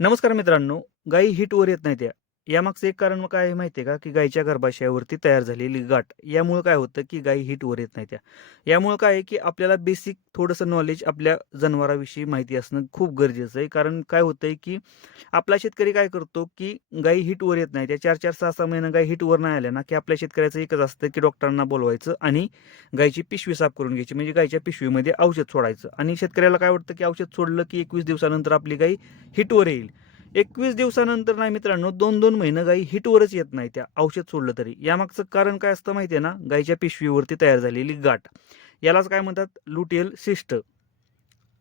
नमस्कार मित्रांनो गाई हिटवर येत नाही त्या यामागचं एक कारण काय आहे माहिती आहे का? की गायीच्या गर्भाशयावरती तयार झालेली गाठ यामुळं काय होतं की गायी हिटवर येत नाही त्या. यामुळं काय आहे की आपल्याला बेसिक थोडंसं नॉलेज आपल्या जनावराविषयी माहिती असणं खूप गरजेचं आहे. कारण काय होतं आहे की आपला शेतकरी काय करतो की गायी हिटवर येत नाही. त्या चार चार सहा सहा महिने गायी हिटवर नाही आल्या ना की आपल्या शेतकऱ्याचं एकच असतं की डॉक्टरांना बोलवायचं आणि गायीची पिशवी साफ करून घ्यायची. म्हणजे गायीच्या पिशवीमध्ये औषध सोडायचं. आणि शेतकऱ्याला काय वाटतं की औषध सोडलं की एकवीस दिवसानंतर आपली गाई हिटवर येईल. एकवीस दिवसानंतर नाही मित्रांनो दोन दोन महिने गाई हिटवरच येत नाही त्या औषध सोडलं तरी. यामागचं कारण काय असतं माहिती आहे ना? गायीच्या पिशवीवरती तयार झालेली गाठ. यालाच काय म्हणतात? Luteal cyst.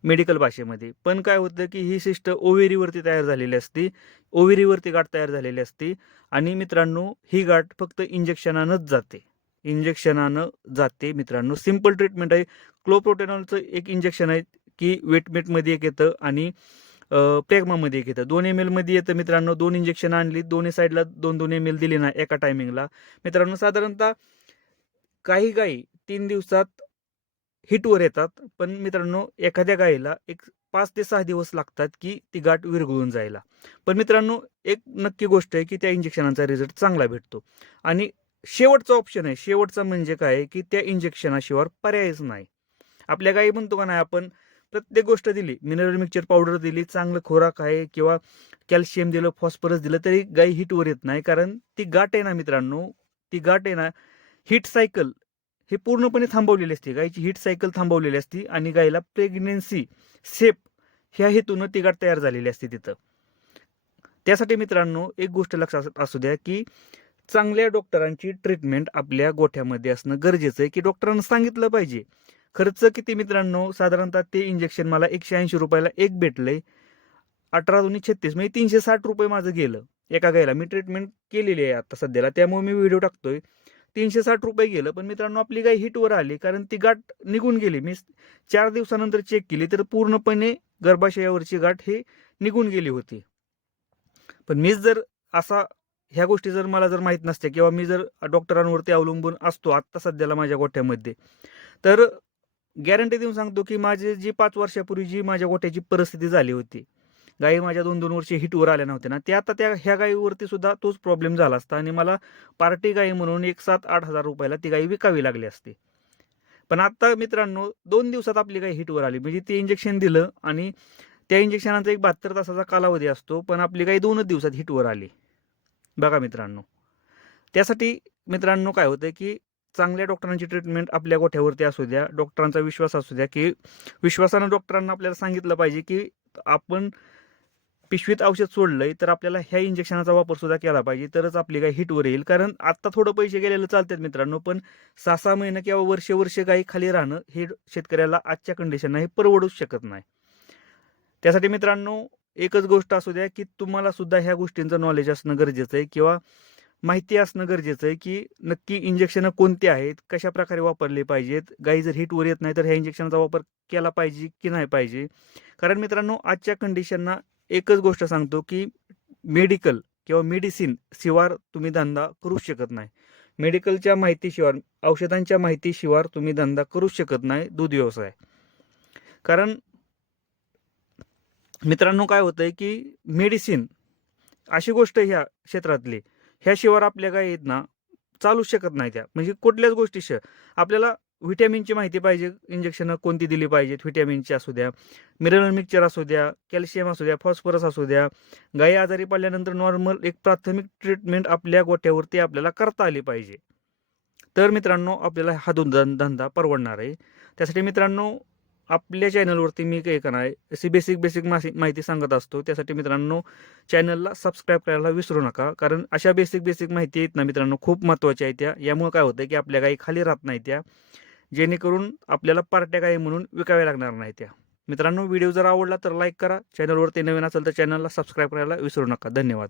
मेडिकल भाषेमध्ये. पण काय होतं की ही सिस्ट ओवेरीवरती तयार झालेली असते. ओवेरीवरती गाठ तयार झालेली असते. आणि मित्रांनो ही गाठ फक्त इंजेक्शनानंच जाते. इंजेक्शनानं जाते मित्रांनो. सिंपल ट्रीटमेंट आहे. क्लोप्रोटेनॉलचं एक इंजेक्शन आहे की वेटमेटमध्ये एक येतं आणि प्रेग्मामध्ये घेतं दोन एम एलमध्ये येतं मित्रांनो दोन इंजेक्शन आणली दोन्ही साईडला दोन दोन एम एल दिली ना एका टायमिंगला मित्रांनो साधारणतः काही गायी तीन दिवसात हिटवर येतात पण मित्रांनो एखाद्या गायीला एक पाच ते सहा दिवस लागतात की ती गाठ विरघळून जायला. पण मित्रांनो एक नक्की गोष्ट आहे की त्या इंजेक्शनाचा रिझल्ट चांगला भेटतो. आणि शेवटचा ऑप्शन आहे शेवटचा म्हणजे काय आहे की त्या इंजेक्शनाशिवाय पर्यायच नाही. आपल्या गायी म्हणतो का नाही आपण प्रत्येक गोष्ट दिली. मिनरल मिक्सचर पावडर दिली चांगलं खोराक आहे किंवा कॅल्शियम दिलं फॉस्फरस दिलं तरी गाई हिटवर येत नाही. कारण ती गाठ आहे ना मित्रांनो ती गाठ आहे ना हिट सायकल हे पूर्णपणे थांबवलेली असते. गाईची हिट सायकल थांबवलेली असते आणि गायीला प्रेग्नेन्सी सेफ ह्या हेतूनं ती गाठ तयार झालेली असते तिथं. त्यासाठी मित्रांनो एक गोष्ट लक्षात असू द्या की चांगल्या डॉक्टरांची ट्रीटमेंट आपल्या गोठ्यामध्ये असणं गरजेचं आहे की डॉक्टरांना सांगितलं पाहिजे. खर्च किती मित्रांनो? साधारणतः ते इंजेक्शन मला एकशे ऐंशी रुपयाला एक भेटलंय. अठरा दोन्ही छत्तीस म्हणजे तीनशे साठ रुपये माझं गेलं. एका गायला मी ट्रीटमेंट केलेली आहे आता सध्याला. त्यामुळे मी व्हिडिओ टाकतोय. तीनशे साठ रुपये गेलं पण मित्रांनो आपली गाय हिटवर आली कारण ती गाठ निघून गेली. मी चार दिवसानंतर चेक केली तर पूर्णपणे गर्भाशयावरची गाठ ही निघून गेली होती. पण मीच जर असा ह्या गोष्टी जर मला जर माहीत नसते किंवा मी जर डॉक्टरांवरती अवलंबून असतो आत्ता सध्याला माझ्या गोठ्यामध्ये तर गॅरंटी देऊन सांगतो की माझे जी पाच वर्षापूर्वी जी माझ्या गोट्याची परिस्थिती झाली होती गायी माझ्या दोन दोन वर्षे हिटवर आल्या नव्हत्या ना ते आता त्या ह्या गायीवरती सुद्धा तोच प्रॉब्लेम झाला असता आणि मला पार्टी गाई म्हणून एक सात आठ हजार रुपयाला ती गाई विकावी लागली असती. पण आता मित्रांनो दोन दिवसात आपली गायी हिटवर आली. म्हणजे ते इंजेक्शन दिलं आणि त्या इंजेक्शनाचा एक बहात्तर तासाचा कालावधी असतो पण आपली गाय दोनच दिवसात हिटवर आली. बघा मित्रांनो. त्यासाठी मित्रांनो काय होतं की चांगल्या डॉक्टरांची ट्रीटमेंट आपल्या गोठ्यावरती असू द्या डॉक्टरांचा विश्वास असू द्या की विश्वासानं डॉक्टरांना आपल्याला सांगितलं पाहिजे की आपण पिशवीत औषध सोडलंय तर आपल्याला ह्या इंजेक्शनाचा वापर सुद्धा केला पाहिजे तरच आपली गाय हिटवर येईल. कारण आत्ता थोडं पैसे गेलेलं चालतात मित्रांनो पण सहा सहा महिने किंवा वर्षे वर्षे काही खाली राहणं हे शेतकऱ्याला आजच्या कंडिशनला हे परवडूच शकत नाही. त्यासाठी मित्रांनो एकच गोष्ट असू द्या की तुम्हाला सुद्धा ह्या गोष्टींचं नॉलेज असणं गरजेचं आहे किंवा माहिती असणं गरजेचं आहे की नक्की इंजेक्शनं कोणती आहेत कशा प्रकारे वापरले पाहिजेत गाई जर हिटवर येत नाही तर ह्या इंजेक्शनचा वापर केला पाहिजे की नाही पाहिजे? कारण मित्रांनो आजच्या कंडिशनना एकच गोष्ट सांगतो की मेडिकल किंवा मेडिसिन शिवार तुम्ही धंदा करूच शकत नाही. मेडिकलच्या माहितीशिवार औषधांच्या माहितीशिवार तुम्ही धंदा करूच शकत नाही दूध व्यवसाय. कारण मित्रांनो काय होतंय की मेडिसिन अशी गोष्ट ह्या क्षेत्रातली ह्या शिवार आपल्या काय आहेत ना चालूच शकत नाही त्या. म्हणजे कुठल्याच गोष्टीशी आपल्याला व्हिटॅमिनची माहिती पाहिजे इंजेक्शनं कोणती दिली पाहिजेत व्हिटॅमिनची असू द्या मिनरल मिक्सचर असू द्या कॅल्शियम असू द्या फॉस्फरस असू द्या गायी आजारी पडल्यानंतर नॉर्मल एक प्राथमिक ट्रीटमेंट आपल्या गोठ्यावरती आपल्याला करता आली पाहिजे. तर मित्रांनो आपल्याला हा दोन धंदा परवडणार आहे. त्यासाठी मित्रांनो आपल्या चॅनलवरती मी काय करणार आहे. अशी बेसिक बेसिक मासी माहिती सांगत असतो. त्यासाठी मित्रांनो चॅनलला सबस्क्राईब करायला विसरू नका. कारण अशा बेसिक बेसिक माहिती आहेत ना मित्रांनो खूप महत्त्वाच्या आहेत त्या. यामुळे काय होतं की आपल्या गाई खाली राहत नाही त्या. जेणेकरून आपल्याला पार्ट्या गाई म्हणून विकाव्या लागणार नाही त्या. मित्रांनो व्हिडिओ जर आवडला तर लाईक करा. चॅनलवरती नवीन असेल तर चॅनलला सबस्क्राईब करायला विसरू नका. धन्यवाद.